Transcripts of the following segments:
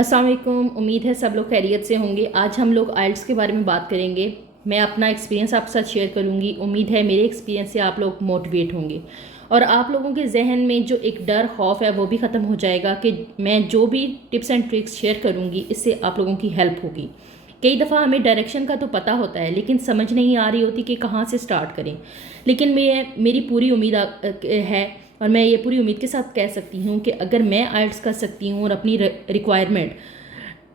अस्सलाम वालेकुम। उम्मीद है सब लोग खैरियत से होंगे। आज हम लोग आइल्स के बारे में बात करेंगे। मैं अपना एक्सपीरियंस आपके साथ शेयर करूंगी। उम्मीद है मेरे एक्सपीरियंस से आप लोग मोटिवेट होंगे और आप लोगों के जहन में जो एक डर खौफ है वो भी ख़त्म हो जाएगा कि मैं जो भी टिप्स एंड ट्रिक्स शेयर करूंगी इससे आप लोगों की हेल्प होगी। कई दफ़ा हमें डायरेक्शन का तो पता होता है लेकिन समझ नहीं आ रही होती कि कहाँ से स्टार्ट करें। लेकिन मेरी पूरी उम्मीद है और मैं ये पूरी उम्मीद के साथ कह सकती हूँ कि अगर मैं आइल्स कर सकती हूँ और अपनी रिक्वायरमेंट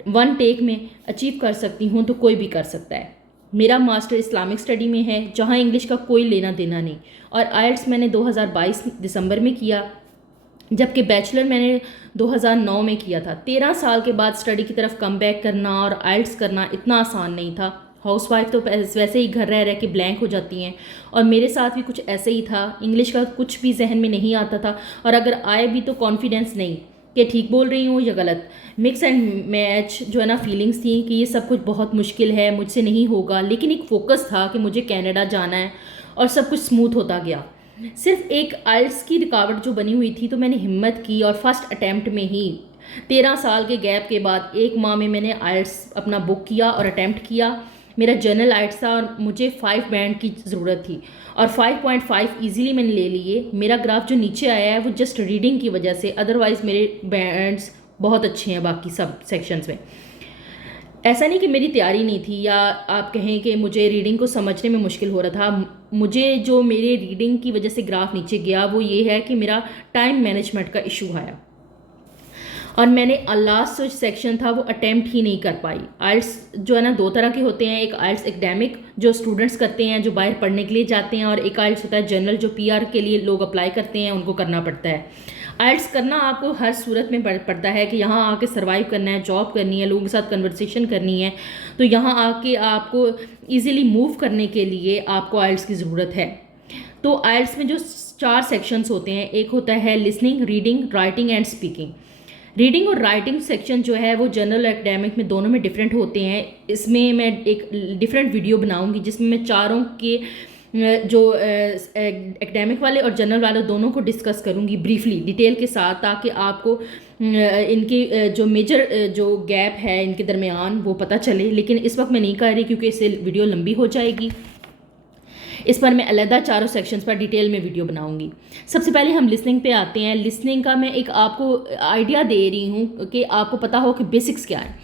वन टेक में अचीव कर सकती हूँ तो कोई भी कर सकता है। मेरा मास्टर इस्लामिक स्टडी में है जहाँ इंग्लिश का कोई लेना देना नहीं, और आइल्स मैंने 2022 दिसंबर में किया, जबकि बैचलर मैंने 2009 में किया था। 13 साल के बाद स्टडी की तरफ कम बैक करना और आइल्स करना इतना आसान नहीं था। हाउसवाइफ तो वैसे ही घर रह रह के ब्लैंक हो जाती हैं, और मेरे साथ भी कुछ ऐसे ही था। इंग्लिश का कुछ भी जहन में नहीं आता था, और अगर आए भी तो कॉन्फिडेंस नहीं कि ठीक बोल रही हूँ या गलत। मिक्स एंड मैच जो है ना फीलिंग्स थी कि ये सब कुछ बहुत मुश्किल है, मुझसे नहीं होगा, लेकिन एक फोकस था कि मुझे कनाडा जाना है और सब कुछ स्मूथ होता गया। सिर्फ एक आइल्स की रुकावट जो बनी हुई थी, तो मैंने हिम्मत की और फर्स्ट अटैम्प्ट में ही 13 साल के गैप के बाद 1 माह में मैंने आइल्स अपना बुक किया और अटैम्प्ट किया। मेरा जनरल आइल्स था और मुझे 5 बैंड की ज़रूरत थी और 5.5 ईजीली मैंने ले लिए। मेरा ग्राफ जो नीचे आया है वो जस्ट रीडिंग की वजह से, अदरवाइज़ मेरे बैंड्स बहुत अच्छे हैं बाकी सब सेक्शंस में। ऐसा नहीं कि मेरी तैयारी नहीं थी या आप कहें कि मुझे रीडिंग को समझने में मुश्किल हो रहा था। मुझे जो मेरे रीडिंग की वजह से ग्राफ नीचे गया वो ये है कि मेरा टाइम मैनेजमेंट का इशू आया और मैंने लास्ट जो सेक्शन था वो अटेम्प्ट ही नहीं कर पाई। आइल्स जो है ना 2 तरह के होते हैं, एक आइल्स एकेडमिक जो स्टूडेंट्स करते हैं जो बाहर पढ़ने के लिए जाते हैं, और एक आइल्स होता है जनरल जो पीआर के लिए लोग अप्लाई करते हैं, उनको करना पड़ता है। आइल्स करना आपको हर सूरत में पड़ता है कि यहाँ आके सर्वाइव करना है, जॉब करनी है, लोगों के साथ कन्वर्सेशन करनी है, तो यहाँ आके आपको ईजिली मूव करने के लिए आपको आइल्स की ज़रूरत है। तो आइल्स में जो 4 सेक्शंस होते हैं, एक होता है listening, reading, writing and speaking. Reading और राइटिंग सेक्शन जो है वो जनरल एकेडमिक में दोनों में डिफरेंट होते हैं। इसमें मैं एक डिफरेंट वीडियो बनाऊंगी जिसमें मैं चारों के जो एकेडमिक वाले और जनरल वाले दोनों को डिस्कस करूंगी ब्रीफली डिटेल के साथ, ताकि आपको इनकी जो मेजर जो गैप है इनके दरमियान वो पता चले। लेकिन इस वक्त मैं नहीं कर रही क्योंकि इससे वीडियो लंबी हो जाएगी। इस पर मैं अलहदा चारों सेक्शंस पर डिटेल में वीडियो बनाऊंगी। सबसे पहले हम लिसनिंग पे आते हैं। लिसनिंग का मैं एक आपको आइडिया दे रही हूँ कि आपको पता हो कि बेसिक्स क्या है।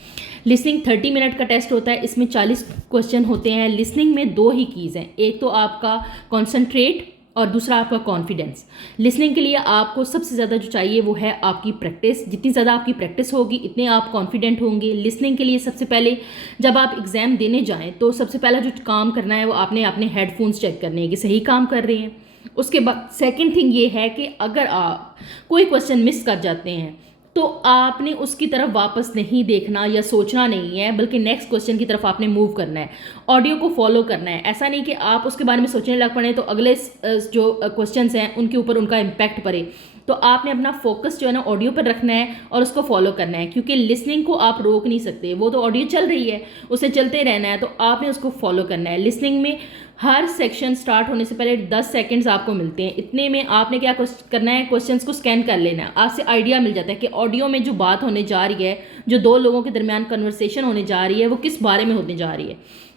लिसनिंग 30 मिनट का टेस्ट होता है, इसमें 40 क्वेश्चन होते हैं। लिसनिंग में 2 ही कीज़ हैं, एक तो आपका कॉन्सेंट्रेट और दूसरा आपका कॉन्फिडेंस। लिसनिंग के लिए आपको सबसे ज़्यादा जो चाहिए वो है आपकी प्रैक्टिस। जितनी ज़्यादा आपकी प्रैक्टिस होगी इतने आप कॉन्फिडेंट होंगे। लिसनिंग के लिए सबसे पहले जब आप एग्ज़ाम देने जाएं तो सबसे पहला जो काम करना है वो आपने अपने हेडफोन्स चेक करने हैं कि सही काम कर रहे हैं। उसके बाद सेकेंड थिंग ये है कि अगर आप कोई क्वेश्चन मिस कर जाते हैं तो आपने उसकी तरफ वापस नहीं देखना या सोचना नहीं है, बल्कि नेक्स्ट क्वेश्चन की तरफ आपने मूव करना है, ऑडियो को फॉलो करना है। ऐसा नहीं कि आप उसके बारे में सोचने लग पड़े तो अगले जो क्वेश्चंस हैं उनके ऊपर उनका इम्पैक्ट पड़े। तो आपने अपना फोकस जो है ना ऑडियो पर रखना है और उसको फॉलो करना है, क्योंकि लिसनिंग को आप रोक नहीं सकते, वो तो ऑडियो चल रही है, उसे चलते रहना है, तो आपने उसको फॉलो करना है। लिसनिंग में हर सेक्शन स्टार्ट होने से पहले 10 सेकंड्स आपको मिलते हैं। इतने में आपने क्या करना है, क्वेश्चंस को स्कैन कर लेना है। आपसे आइडिया मिल जाता है कि ऑडियो में जो बात होने जा रही है, जो 2 लोगों के दरमियान कन्वर्सेशन होने जा रही है, वो किस बारे में होने जा रही है।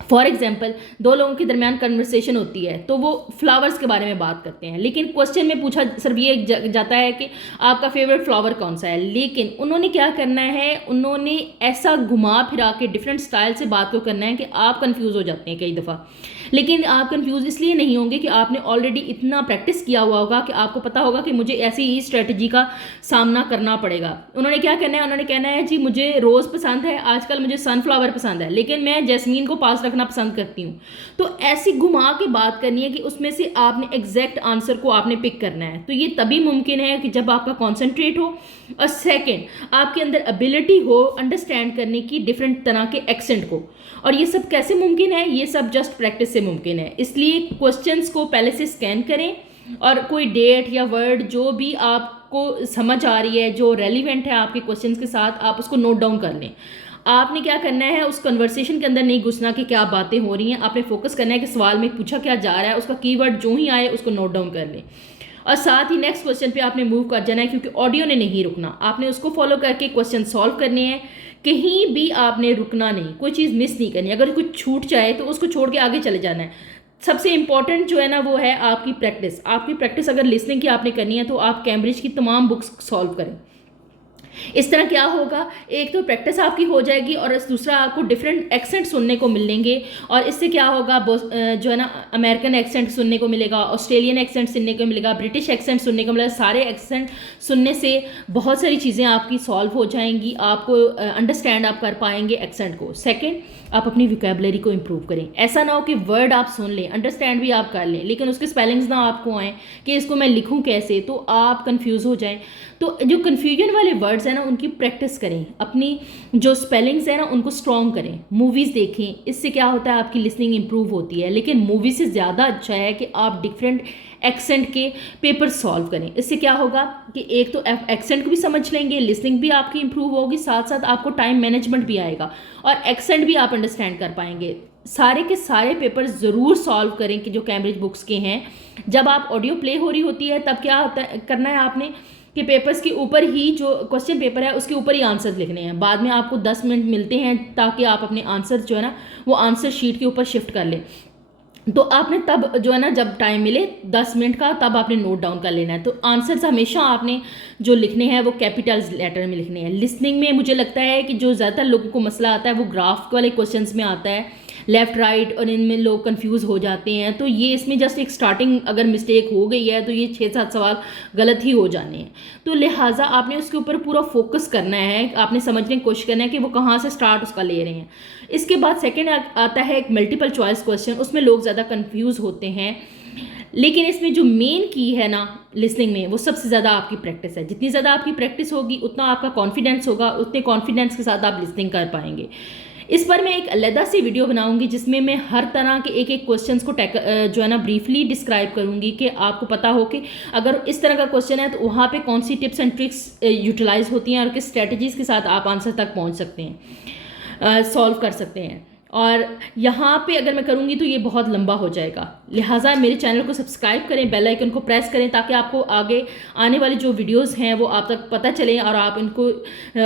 फॉर एग्जाम्पल 2 लोगों के दरमियान कन्वर्सेशन होती है तो वो फ्लावर्स के बारे में बात करते हैं, लेकिन क्वेश्चन में पूछा सिर्फ ये जाता है कि आपका फेवरेट फ्लावर कौन सा है। लेकिन उन्होंने क्या करना है, उन्होंने ऐसा घुमा फिरा के डिफरेंट स्टाइल से बात को करना है कि आप कंफ्यूज हो जाते हैं कई दफ़ा। लेकिन आप कंफ्यूज इसलिए नहीं होंगे कि आपने ऑलरेडी इतना प्रैक्टिस किया हुआ होगा कि आपको पता होगा कि मुझे ऐसी ही स्ट्रेटजी का सामना करना पड़ेगा। उन्होंने क्या करना है, उन्होंने कहना है जी मुझे रोज़ पसंद है, आजकल मुझे सनफ्लावर पसंद है, लेकिन मैं जैस्मीन को पास रखना पसंद करती हूँ। तो ऐसी घुमा के बात करनी है कि उसमें से आपने एग्जैक्ट आंसर को आपने पिक करना है। तो ये तभी मुमकिन है कि जब आपका कॉन्सेंट्रेट हो और सेकेंड आपके अंदर एबिलिटी हो अंडरस्टैंड करने की डिफरेंट तरह के एक्सेंट को। और ये सब कैसे मुमकिन है, ये सब जस्ट प्रैक्टिस से मुमकिन है। इसलिए क्वेश्चंस को पहले से स्कैन करें और कोई डेट या वर्ड जो भी आपको समझ आ रही है, जो रेलिवेंट है आपके क्वेश्चंस के साथ, आप उसको नोट डाउन कर लें। आपने क्या करना है, उस कन्वर्सेशन के अंदर नहीं घुसना कि क्या बातें हो रही हैं, आपने फोकस करना है कि सवाल में पूछा क्या जा रहा है, उसका कीवर्ड जो ही आए उसको नोट डाउन कर लें। और साथ ही नेक्स्ट क्वेश्चन पे आपने मूव कर जाना है, क्योंकि ऑडियो ने नहीं रुकना, आपने उसको फॉलो करके क्वेश्चन सॉल्व करने हैं। कहीं भी आपने रुकना नहीं, कोई चीज़ मिस नहीं करनी, अगर कुछ छूट जाए तो उसको छोड़ के आगे चले जाना है। सबसे इंपॉर्टेंट जो है ना वो है आपकी प्रैक्टिस। आपकी प्रैक्टिस अगर लिसनिंग की आपने करनी है तो आप कैम्ब्रिज की तमाम बुक्स सॉल्व करें। इस तरह क्या होगा, एक तो प्रैक्टिस आपकी हो जाएगी और दूसरा आपको डिफरेंट एक्सेंट सुनने को मिलेंगे, और इससे क्या होगा जो है ना अमेरिकन एक्सेंट सुनने को मिलेगा, ऑस्ट्रेलियन एक्सेंट सुनने को मिलेगा, ब्रिटिश एक्सेंट सुनने को मिलेगा। सारे एक्सेंट सुनने से बहुत सारी चीज़ें आपकी सॉल्व हो जाएंगी, आपको अंडरस्टैंड आप कर पाएंगे एक्सेंट को। सेकेंड, आप अपनी वोकैबुलरी को इम्प्रूव करें। ऐसा ना हो कि वर्ड आप सुन लें, अंडरस्टैंड भी आप कर लें, लेकिन उसके स्पेलिंग्स ना आपको आएँ कि इसको मैं लिखूं कैसे, तो आप कंफ्यूज हो जाएं। तो जो कन्फ्यूजन वाले वर्ड्स हैं ना उनकी प्रैक्टिस करें, अपनी जो स्पेलिंग्स हैं ना उनको स्ट्रॉन्ग करें, मूवीज़ देखें, इससे क्या होता है आपकी लिसनिंग इंप्रूव होती है। लेकिन मूवी से ज़्यादा अच्छा है कि आप डिफरेंट एक्सेंट के पेपर सॉल्व करें। इससे क्या होगा कि एक तो एक्सेंट को भी समझ लेंगे, लिसनिंग भी आपकी इंप्रूव होगी, साथ साथ आपको टाइम मैनेजमेंट भी आएगा और एक्सेंट भी आप अंडरस्टैंड कर पाएंगे। सारे के सारे पेपर ज़रूर सॉल्व करें कि जो कैम्ब्रिज बुक्स के हैं। जब आप ऑडियो प्ले हो रही होती है तब क्या होता है, करना है आपने कि पेपर्स के ऊपर ही जो क्वेश्चन पेपर है उसके ऊपर ही आंसर लिखने हैं। बाद में आपको 10 मिनट मिलते हैं ताकि आप अपने आंसर जो है ना वो आंसर शीट के ऊपर शिफ्ट कर लें। तो आपने तब जो है ना जब टाइम मिले 10 मिनट का तब आपने नोट डाउन कर लेना है। तो आंसर्स हमेशा आपने जो लिखने हैं वो कैपिटल्स लेटर में लिखने हैं। लिसनिंग में मुझे लगता है कि जो ज़्यादातर लोगों को मसला आता है वो ग्राफ वाले क्वेश्चंस में आता है, लेफ़्ट राइट, और इनमें लोग कंफ्यूज हो जाते हैं। तो ये इसमें जस्ट एक स्टार्टिंग अगर मिस्टेक हो गई है तो ये 6-7 सवाल गलत ही हो जाने हैं। तो लिहाजा आपने उसके ऊपर पूरा फोकस करना है, आपने समझने की कोशिश करना है कि वो कहाँ से स्टार्ट उसका ले रहे हैं। इसके बाद सेकेंड आता है एक मल्टीपल चॉइस क्वेश्चन, उसमें लोग ज़्यादा कन्फ्यूज़ होते हैं। लेकिन इसमें जो मेन की है ना लिसनिंग में वो सबसे ज़्यादा आपकी प्रैक्टिस है। जितनी ज़्यादा आपकी प्रैक्टिस होगी उतना आपका कॉन्फिडेंस होगा, उतने कॉन्फिडेंस के साथ आप लिसनिंग कर पाएंगे। इस पर मैं एक अलग सी वीडियो बनाऊंगी जिसमें मैं हर तरह के एक क्वेश्चंस को जो है ना ब्रीफली डिस्क्राइब करूंगी कि आपको पता हो कि अगर इस तरह का क्वेश्चन है तो वहाँ पे कौन सी टिप्स एंड ट्रिक्स यूटिलाइज होती हैं और किस स्ट्रेटजीज़ के साथ आप आंसर तक पहुँच सकते हैं, सॉल्व कर सकते हैं। और यहाँ पे अगर मैं करूँगी तो ये बहुत लंबा हो जाएगा, लिहाजा मेरे चैनल को सब्सक्राइब करें, बेल आइकन को प्रेस करें ताकि आपको आगे आने वाली जो वीडियोज़ हैं वो आप तक पता चलें और आप इनको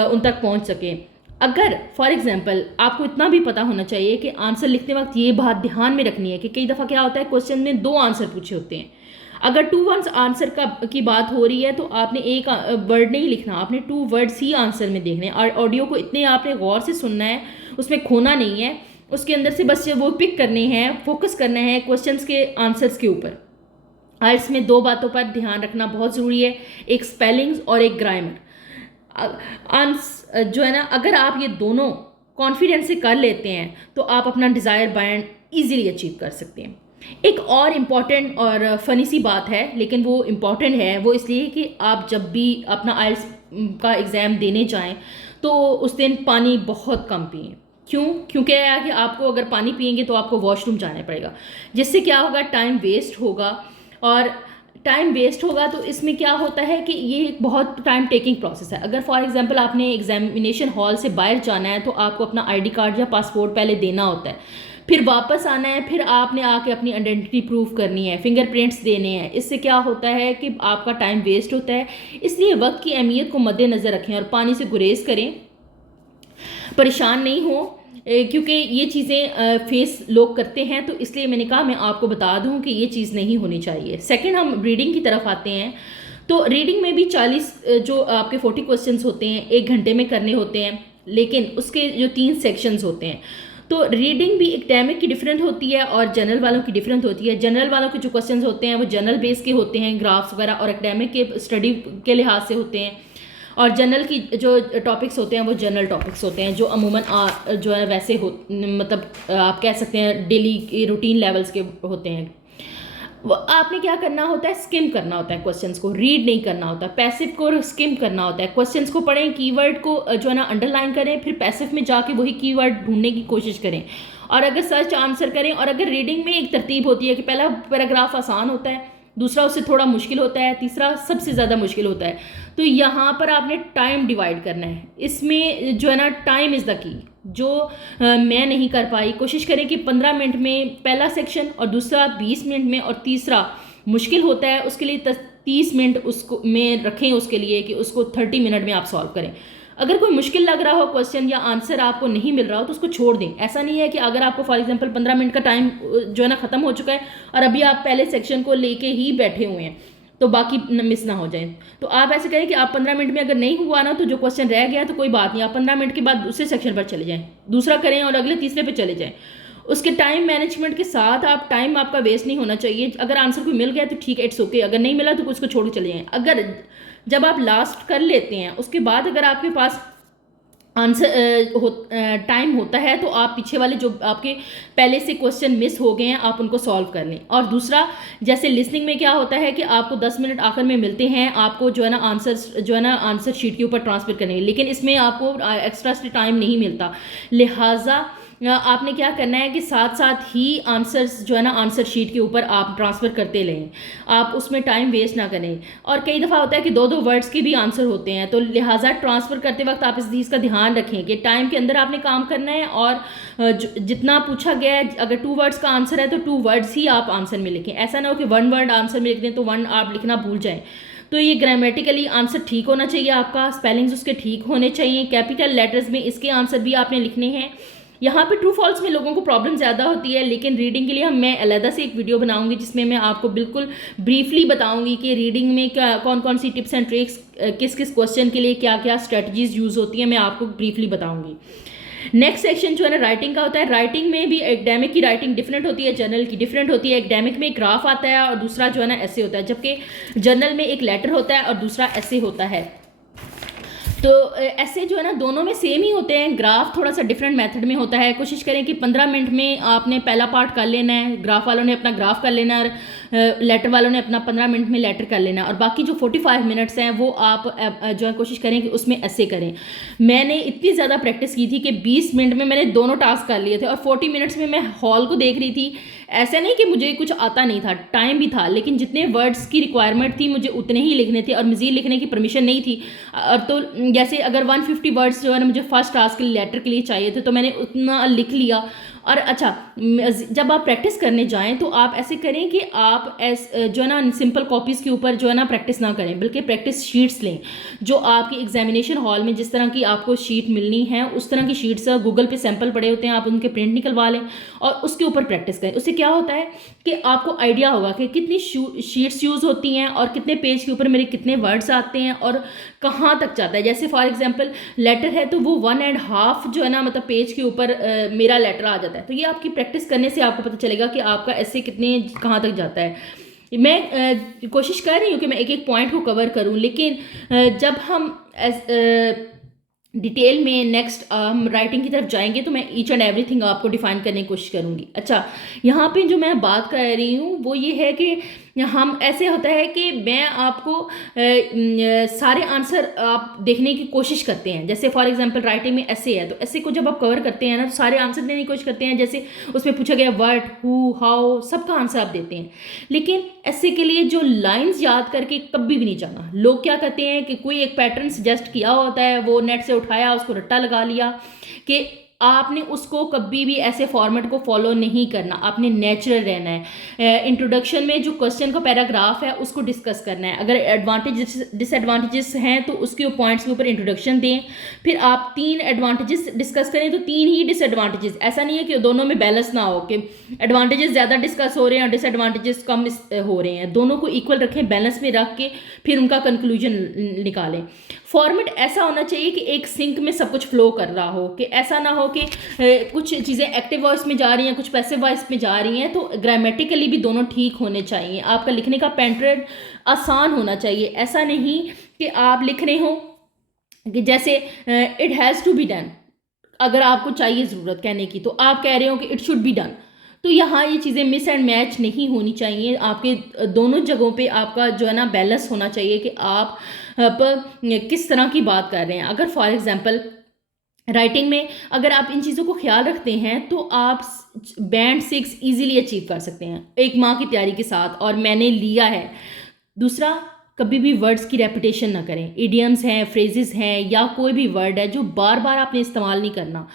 उन तक पहुँच सकें। अगर फॉर एग्जांपल आपको इतना भी पता होना चाहिए कि आंसर लिखते वक्त ये बात ध्यान में रखनी है कि कई दफ़ा क्या होता है क्वेश्चन में 2 आंसर पूछे होते हैं। अगर 2 वर्ड्स आंसर की बात हो रही है तो आपने एक वर्ड नहीं लिखना, आपने 2 वर्ड्स ही आंसर में देखने हैं। और ऑडियो को इतने आपने गौर से सुनना है, उसमें खोना नहीं है, उसके अंदर से बस वो पिक करने हैं, फोकस करना है क्वेश्चंस के आंसर्स के ऊपर। आइल्स में 2 बातों पर ध्यान रखना बहुत ज़रूरी है, एक स्पेलिंग्स और एक ग्रामर। जो है ना अगर आप ये दोनों कॉन्फिडेंस से कर लेते हैं तो आप अपना डिज़ायर बैंड इजीली अचीव कर सकते हैं। एक और इम्पॉर्टेंट और फ़नी सी बात है, लेकिन वो इम्पॉर्टेंट है, वो इसलिए कि आप जब भी अपना आइल्स का एग्ज़ाम देने जाएं तो उस दिन पानी बहुत कम पिएं। क्यों? क्योंकि कि आपको अगर पानी पिएंगे तो आपको वॉशरूम जाना पड़ेगा, जिससे क्या होगा टाइम वेस्ट होगा। और टाइम वेस्ट होगा तो इसमें क्या होता है कि ये एक बहुत टाइम टेकिंग प्रोसेस है। अगर फॉर एग्जांपल आपने एग्जामिनेशन हॉल से बाहर जाना है तो आपको अपना आईडी कार्ड या पासपोर्ट पहले देना होता है, फिर वापस आना है, फिर आपने आके अपनी आइडेंटिटी प्रूफ करनी है, फिंगरप्रिंट्स देने हैं। इससे क्या होता है कि आपका टाइम वेस्ट होता है। इसलिए वक्त की अहमियत को मद्देनज़र रखें और पानी से गुरेज करें, परेशान नहीं हो, क्योंकि ये चीज़ें फेस लोग करते हैं। तो इसलिए मैंने कहा मैं आपको बता दूं कि ये चीज़ नहीं होनी चाहिए। सेकंड, हम रीडिंग की तरफ आते हैं। तो रीडिंग में भी 40 जो आपके 40 क्वेश्चंस होते हैं 1 घंटे में करने होते हैं, लेकिन उसके जो 3 सेक्शंस होते हैं। तो रीडिंग भी एकेडमिक की डिफरेंट होती है और जनरल वालों की डिफरेंट होती है। जनरल वालों के जो क्वेश्चंस होते हैं वो जनरल बेस के होते हैं, ग्राफ्स वगैरह, और एकेडमिक के स्टडी के लिहाज से होते हैं। और जनरल की जो टॉपिक्स होते हैं वो जनरल टॉपिक्स होते हैं जो अमूमन जो है वैसे मतलब आप कह सकते हैं डेली रूटीन लेवल्स के होते हैं। वो आपने क्या करना होता है, स्किम करना होता है क्वेश्चंस को, रीड नहीं करना होता। पैसिव को स्किम करना होता है, क्वेश्चंस को पढ़ें, कीवर्ड को जो है ना अंडरलाइन करें, फिर पैसिव में जाके वही कीवर्ड ढूंढने की कोशिश करें, और अगर सर्च आंसर करें। और अगर रीडिंग में एक तरतीब होती है कि पहला पैराग्राफ आसान होता है, दूसरा उससे थोड़ा मुश्किल होता है, तीसरा सबसे ज़्यादा मुश्किल होता है। तो यहाँ पर आपने टाइम डिवाइड करना है। इसमें जो है ना टाइम इज़ द की। जो मैं नहीं कर पाई, कोशिश करें कि 15 मिनट में पहला सेक्शन और दूसरा 20 मिनट में और तीसरा मुश्किल होता है उसके लिए 30 मिनट उसको में रखें उसके लिए कि उसको 30 मिनट में आप सॉल्व करें। अगर कोई मुश्किल लग रहा हो क्वेश्चन या आंसर आपको नहीं मिल रहा हो तो उसको छोड़ दें। ऐसा नहीं है कि अगर आपको फॉर एग्जांपल 15 मिनट का टाइम जो है ना ख़त्म हो चुका है और अभी आप पहले सेक्शन को लेके ही बैठे हुए हैं तो बाकी मिस ना हो जाए। तो आप ऐसे करें कि आप 15 मिनट में अगर नहीं हुआ ना तो जो क्वेश्चन रह गया तो कोई बात नहीं, आप 15 मिनट के बाद दूसरे सेक्शन पर चले जाएँ, दूसरा करें और अगले तीसरे पर चले जाएँ। उसके टाइम मैनेजमेंट के साथ आप टाइम आपका वेस्ट नहीं होना चाहिए। अगर आंसर कोई मिल गया तो ठीक है, इट्स ओके, अगर नहीं मिला तो उसको छोड़ के चले जाएँ। अगर जब आप लास्ट कर लेते हैं उसके बाद अगर आपके पास टाइम होता है तो आप पीछे वाले जो आपके पहले से क्वेश्चन मिस हो गए हैं आप उनको सॉल्व कर लें। और दूसरा, जैसे लिसनिंग में क्या होता है कि आपको 10 मिनट आखिर में मिलते हैं आपको जो है ना आंसर शीट के ऊपर ट्रांसफर करने के, लेकिन इसमें आपको एक्स्ट्रा टाइम नहीं मिलता। लिहाजा आपने क्या करना है कि साथ साथ ही आंसर्स जो है ना आंसर शीट के ऊपर आप ट्रांसफ़र करते रहें, आप उसमें टाइम वेस्ट ना करें। और कई दफ़ा होता है कि 2-2 वर्ड्स के भी आंसर होते हैं, तो लिहाजा ट्रांसफ़र करते वक्त आप इस चीज़ का ध्यान रखें कि टाइम के अंदर आपने काम करना है और जितना पूछा गया है अगर 2 वर्ड्स का आंसर है तो 2 वर्ड्स ही आप आंसर में लिखें। ऐसा ना हो कि 1 वर्ड आंसर में लिख दें तो 1 आप लिखना भूल जाएँ। तो ये ग्रामेटिकली आंसर ठीक होना चाहिए, आपका स्पेलिंग्स उसके ठीक होने चाहिए, कैपिटल लेटर्स में इसके आंसर भी आपने लिखने हैं। यहाँ पे ट्रू फॉल्स में लोगों को प्रॉब्लम ज़्यादा होती है, लेकिन रीडिंग के लिए मैं अलग से एक वीडियो बनाऊंगी जिसमें मैं आपको बिल्कुल ब्रीफली बताऊंगी कि रीडिंग में क्या कौन कौन सी टिप्स एंड ट्रिक्स किस किस क्वेश्चन के लिए क्या क्या स्ट्रेटजीज यूज़ होती हैं, मैं आपको ब्रीफली बताऊंगी। नेक्स्ट सेक्शन जो है ना राइटिंग का होता है। राइटिंग में भी एकेडमिक की राइटिंग डिफरेंट होती है, जर्नल की डिफरेंट होती है। एकेडमिक में ग्राफ आता है और दूसरा जो है ना ऐसे होता है, जबकि जर्नल में एक लेटर होता है और दूसरा ऐसे होता है। तो ऐसे जो है ना दोनों में सेम ही होते हैं, ग्राफ थोड़ा सा डिफरेंट मेथड में होता है। कोशिश करें कि 15 मिनट में आपने पहला पार्ट कर लेना है, ग्राफ वालों ने अपना ग्राफ कर लेना है और लेटर वालों ने अपना 15 मिनट में लेटर कर लेना, और बाकी जो 45 मिनट्स हैं वो आप जो है कोशिश करें कि उसमें ऐसे करें। मैंने इतनी ज़्यादा प्रैक्टिस की थी कि 20 मिनट में मैंने दोनों टास्क कर लिए थे और 40 मिनट्स में मैं हॉल को देख रही थी। ऐसा नहीं कि मुझे कुछ आता नहीं था, टाइम भी था, लेकिन जितने वर्ड्स की रिक्वायरमेंट थी मुझे उतने ही लिखने थे और मज़ीद लिखने की परमिशन नहीं थी। और तो जैसे अगर 150 वर्ड्स जो है ना मुझे फर्स्ट टास्क के लिए लेटर के लिए चाहिए थे तो मैंने उतना लिख लिया। और अच्छा, जब आप प्रैक्टिस करने जाएं तो आप ऐसे करें कि आप जो है ना सिंपल कॉपीज़ के ऊपर जो है ना प्रैक्टिस ना करें, बल्कि प्रैक्टिस शीट्स लें। जो आपकी एग्जामिनेशन हॉल में जिस तरह की आपको शीट मिलनी है उस तरह की शीट्स गूगल पे सैंपल पड़े होते हैं, आप उनके प्रिंट निकलवा लें और उसके ऊपर प्रैक्टिस करें। उससे क्या होता है कि आपको आइडिया होगा कि कितनी शीट्स यूज़ होती हैं और कितने पेज के ऊपर मेरे कितने वर्ड्स आते हैं और कहाँ तक जाता है। जैसे फॉर एग्जांपल लेटर है तो वो 1.5 जो है ना मतलब पेज के ऊपर मेरा लेटर आ जाता है। तो ये आपकी प्रैक्टिस करने से आपको पता चलेगा कि आपका ऐसे कितने कहाँ तक जाता है। मैं कोशिश कर रही हूँ कि मैं एक एक पॉइंट को कवर करूँ, लेकिन जब हम डिटेल में नेक्स्ट हम राइटिंग की तरफ जाएंगे तो मैं ईच एंड एवरीथिंग आपको डिफाइन करने की कोशिश करूँगी। अच्छा, यहाँ पे जो मैं बात कर रही हूँ वो ये है कि हम ऐसे होता है कि मैं आपको सारे आंसर आप देखने की कोशिश करते हैं। जैसे फॉर एग्जांपल राइटिंग में ऐसे है तो ऐसे को जब आप कवर करते हैं ना तो सारे आंसर देने की कोशिश करते हैं। जैसे उसमें पूछा गया व्हाट, हु, हाउ, सबका आंसर आप देते हैं, लेकिन ऐसे के लिए जो लाइंस याद करके कभी भी नहीं जाना। लोग क्या करते हैं कि कोई एक पैटर्न सजेस्ट किया होता है, वो नेट से उठाया, उसको रट्टा लगा लिया, कि आपने उसको कभी भी ऐसे फॉर्मेट को फॉलो नहीं करना, आपने नेचुरल रहना है। इंट्रोडक्शन में जो क्वेश्चन का पैराग्राफ है उसको डिस्कस करना है। अगर एडवांटेजेस डिसएडवांटेजेस हैं तो उसके पॉइंट्स के ऊपर इंट्रोडक्शन दें, फिर आप 3 एडवांटेजेस डिस्कस करें तो 3 ही डिसएडवांटेजेस। ऐसा नहीं है कि दोनों में बैलेंस ना हो कि एडवांटेजेस ज़्यादा डिस्कस हो रहे हैं और डिसएडवांटेजेस कम हो रहे हैं। दोनों को इक्वल रखें, बैलेंस में रख के फिर उनका कंक्लूजन निकालें। फॉर्मेट ऐसा होना चाहिए कि एक सिंक में सब कुछ फ्लो कर रहा हो, कि ऐसा ना हो कि कुछ चीज़ें एक्टिव वॉइस में जा रही हैं, कुछ पैसिव वॉइस में जा रही हैं। तो ग्रामेटिकली भी दोनों ठीक होने चाहिए। आपका लिखने का पैटर्न आसान होना चाहिए। ऐसा नहीं कि आप लिख रहे हो कि जैसे it has to be done, अगर आपको चाहिए ज़रूरत कहने की तो आप कह रहे हो कि इट शुड बी डन। तो यहाँ ये चीज़ें मिस एंड मैच नहीं होनी चाहिए। आपके दोनों जगहों पे आपका जो है ना बैलेंस होना चाहिए कि आप किस तरह की बात कर रहे हैं। अगर फॉर एग्जांपल राइटिंग में अगर आप इन चीज़ों को ख्याल रखते हैं तो आप बैंड 6 इजीली अचीव कर सकते हैं एक माह की तैयारी के साथ, और मैंने लिया है। दूसरा, कभी भी वर्ड्स की रेपिटेशन ना करें। इडियम्स हैं, फ्रेजेस हैं या कोई भी वर्ड है जो बार बार आपने इस्तेमाल नहीं करना।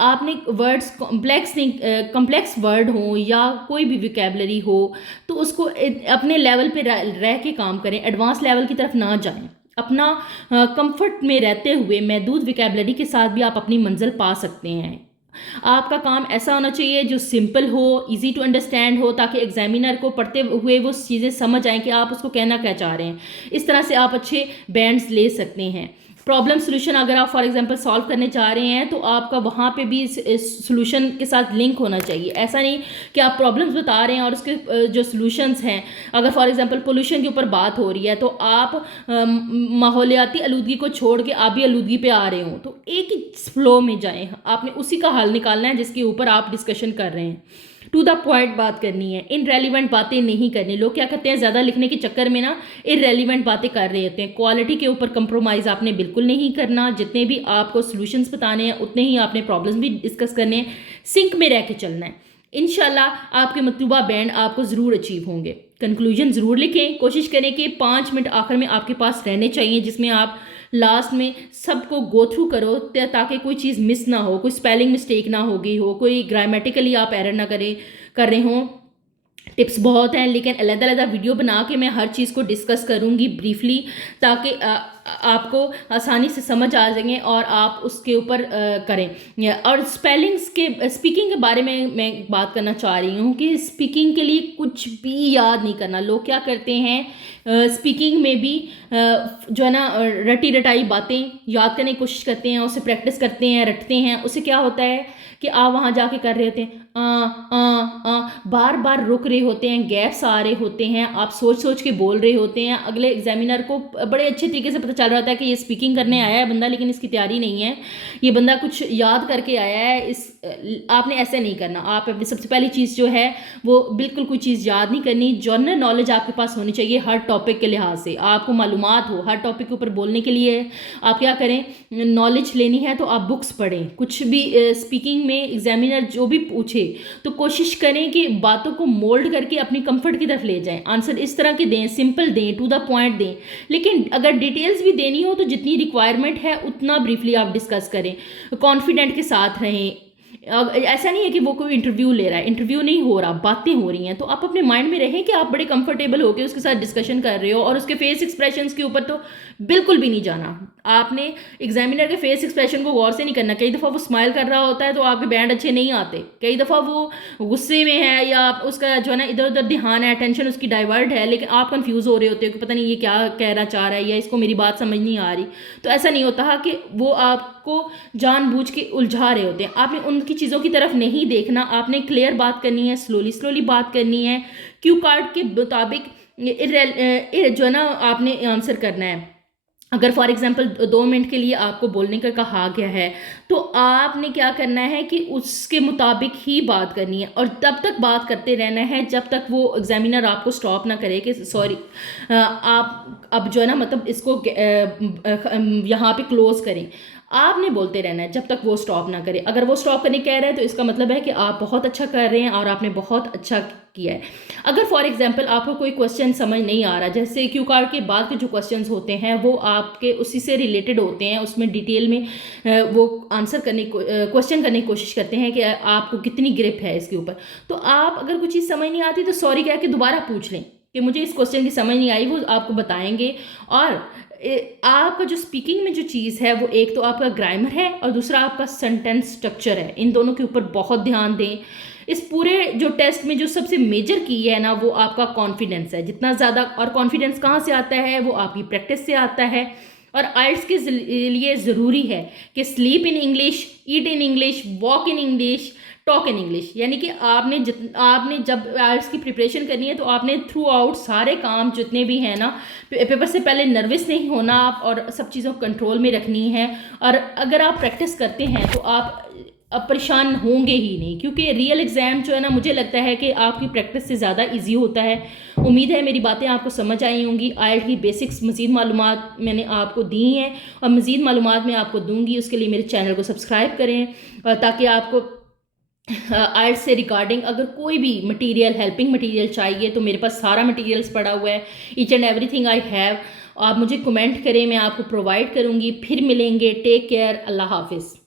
आपने वर्ड्स कॉम्प्लेक्स वर्ड हो या कोई भी विकेबलरी हो तो उसको अपने लेवल पे रह के काम करें, एडवांस लेवल की तरफ ना जाएं। अपना कंफर्ट में रहते हुए महदूद विकेबलरी के साथ भी आप अपनी मंजिल पा सकते हैं। आपका काम ऐसा होना चाहिए जो सिंपल हो, इजी टू अंडरस्टैंड हो, ताकि एग्जामिनर को पढ़ते हुए वो चीज़ें समझ आएँ कि आप उसको कहना क्या चाह रहे हैं। इस तरह से आप अच्छे बैंड्स ले सकते हैं। प्रॉब्लम सोल्यूशन अगर आप फॉर एग्जांपल सॉल्व करने जा रहे हैं तो आपका वहाँ पे भी इस सोल्यूशन के साथ लिंक होना चाहिए। ऐसा नहीं कि आप प्रॉब्लम्स बता रहे हैं और उसके जो सोल्यूशंस हैं, अगर फॉर एग्जांपल पोल्यूशन के ऊपर बात हो रही है तो आप माहौलियाती आलूदगी को छोड़ के आबी आलूदगी पे आ रहे हो तो एक ही फ्लो में जाएं। आपने उसी का हल निकालना है जिसके ऊपर आप डिस्कशन कर रहे हैं। टू द पॉइंट बात करनी है, इनरेलीवेंट बातें नहीं करनी। लोग क्या करते हैं, ज़्यादा लिखने के चक्कर में ना इनरेलीवेंट बातें कर रहे होते हैं। क्वालिटी के ऊपर कंप्रोमाइज़ आपने बिल्कुल नहीं करना। जितने भी आपको सॉल्यूशंस बताने हैं उतने ही आपने प्रॉब्लम्स भी डिस्कस करने हैं। सिंक में रह के चलना है। इंशाल्लाह आपके मतलूबा बैंड आपको ज़रूर अचीव होंगे। कंक्लूजन ज़रूर लिखें। कोशिश करें कि 5 मिनट आखिर में आपके पास रहने चाहिए जिसमें आप लास्ट में सबको गो थ्रू करो ताकि कोई चीज़ मिस ना हो, कोई स्पेलिंग मिस्टेक ना हो गई हो, कोई ग्रामेटिकली आप एरर ना कर रहे हों। टिप्स बहुत हैं लेकिन अलग-अलग वीडियो बना के मैं हर चीज़ को डिस्कस करूँगी ब्रीफली, ताकि आपको आसानी से समझ आ जाएंगे और आप उसके ऊपर करें। और स्पीकिंग के बारे में मैं बात करना चाह रही हूँ कि स्पीकिंग के लिए कुछ भी याद नहीं करना। लोग क्या करते हैं, स्पीकिंग में भी जो है ना रटी रटाई बातें याद करने की कोशिश करते हैं, उसे प्रैक्टिस करते हैं, रटते हैं। उससे क्या होता है कि आप वहाँ जाके कर रहे होते हैं, बार बार रुक रहे होते हैं, गैप्स आ रहे होते हैं, आप सोच सोच के बोल रहे होते हैं। अगले एग्जामिनर को बड़े अच्छे तरीके से पता चल रहा होता है कि ये स्पीकिंग करने आया है बंदा, लेकिन इसकी तैयारी नहीं है, ये बंदा कुछ याद करके आया है। आपने ऐसे नहीं करना। आप अपनी सबसे पहली चीज़ जो है वो बिल्कुल कोई चीज़ याद नहीं करनी। जनरल नॉलेज आपके पास होनी चाहिए हर टॉपिक के लिहाज से, आपको मालूमात हो हर टॉपिक के ऊपर बोलने के लिए। आप क्या करें, नॉलेज लेनी है तो आप बुक्स पढ़ें। कुछ भी स्पीकिंग में एग्जामिनर जो भी पूछे तो कोशिश करें कि बातों को मोल्ड करके अपनी कंफर्ट की तरफ ले जाएं। आंसर इस तरह के दें, सिंपल दें, टू द पॉइंट दें। लेकिन अगर डिटेल्स भी देनी हो तो जितनी रिक्वायरमेंट है उतना ब्रीफली आप डिस्कस करें। कॉन्फिडेंट के साथ रहें। ऐसा नहीं है कि वो कोई इंटरव्यू ले रहा है, इंटरव्यू नहीं हो रहा, बातें हो रही हैं, तो आप अपने माइंड में रहें कि आप बड़े कंफर्टेबल होकर उसके साथ डिस्कशन कर रहे हो। और उसके फेस एक्सप्रेशंस के ऊपर तो बिल्कुल भी नहीं जाना। आपने एग्जामिनर के फेस एक्सप्रेशन को गौर से नहीं करना। कई दफ़ा वो स्माइल कर रहा होता है तो आपके बैंड अच्छे नहीं आते। कई दफ़ा वो गुस्से में है या उसका जो है ना इधर उधर ध्यान है, अटेंशन उसकी डाइवर्ट है, लेकिन आप कंफ्यूज हो रहे होते हो कि पता नहीं ये क्या कहना चाह रहा है या इसको मेरी बात समझ नहीं आ रही। तो ऐसा नहीं होता कि वो आपको जानबूझ के उलझा रहे होते हैं। आपने उनकी चीज़ों की तरफ नहीं देखना। आपने क्लियर बात करनी है, स्लोली बात करनी है। क्यू कार्ड के मुताबिक जो है ना आपने आंसर करना है। अगर फॉर एग्जांपल 2 मिनट के लिए आपको बोलने का कहा गया है तो आपने क्या करना है कि उसके मुताबिक ही बात करनी है और तब तक बात करते रहना है जब तक वो एग्जामिनर आपको स्टॉप ना करे कि सॉरी आप अब जो है ना मतलब इसको यहाँ पे क्लोज करें। आपने बोलते रहना है जब तक वो स्टॉप ना करे। अगर वो स्टॉप करने कह रहे हैं तो इसका मतलब है कि आप बहुत अच्छा कर रहे हैं और आपने बहुत अच्छा किया है। अगर फॉर एग्जांपल आपको कोई क्वेश्चन समझ नहीं आ रहा, जैसे क्यू कार्ड के बाद के जो क्वेश्चंस होते हैं वो आपके उसी से रिलेटेड होते हैं, उसमें डिटेल में वो आंसर क्वेश्चन करने की कोशिश करते हैं कि आपको कितनी ग्रिप है इसके ऊपर। तो आप अगर कोई चीज़ समझ नहीं आती तो सॉरी कह के दोबारा पूछ लें कि मुझे इस क्वेश्चन की समझ नहीं आई, वो आपको बताएंगे। और आपका जो स्पीकिंग में जो चीज़ है वो एक तो आपका ग्रामर है और दूसरा आपका सेंटेंस स्ट्रक्चर है। इन दोनों के ऊपर बहुत ध्यान दें। इस पूरे जो टेस्ट में जो सबसे मेजर की है ना वो आपका कॉन्फिडेंस है। जितना ज़्यादा, और कॉन्फिडेंस कहाँ से आता है, वो आपकी प्रैक्टिस से आता है। और आइल्स के लिए ज़रूरी है कि sleep in English, eat in English, walk in English, talk in English. यानी कि आपने जब आइल्स की प्रिपरेशन करनी है तो आपने थ्रू आउट सारे काम जितने भी हैं ना पेपर से पहले नर्वस नहीं होना आप और सब चीज़ों को कंट्रोल में रखनी है। और अगर आप प्रैक्टिस करते हैं तो आप अब परेशान होंगे ही नहीं, क्योंकि रियल एग्ज़ाम जो है ना मुझे लगता है कि आपकी प्रैक्टिस से ज़्यादा इजी होता है। उम्मीद है मेरी बातें आपको समझ आई होंगी। आइल्स की बेसिक्स मज़ीद मालूमात मैंने आपको दी हैं और मज़ीद मालूमात मैं आपको दूंगी। उसके लिए मेरे चैनल को सब्सक्राइब करें ताकि आपको आर्ट्स से रिगार्डिंग अगर कोई भी मटेरियल, हेल्पिंग मटेरियल चाहिए तो मेरे पास सारा मटेरियल्स पड़ा हुआ है, each and everything I have. आप मुझे कमेंट करें, मैं आपको प्रोवाइड करूँगी। फिर मिलेंगे, टेक केयर, अल्लाह हाफिज़।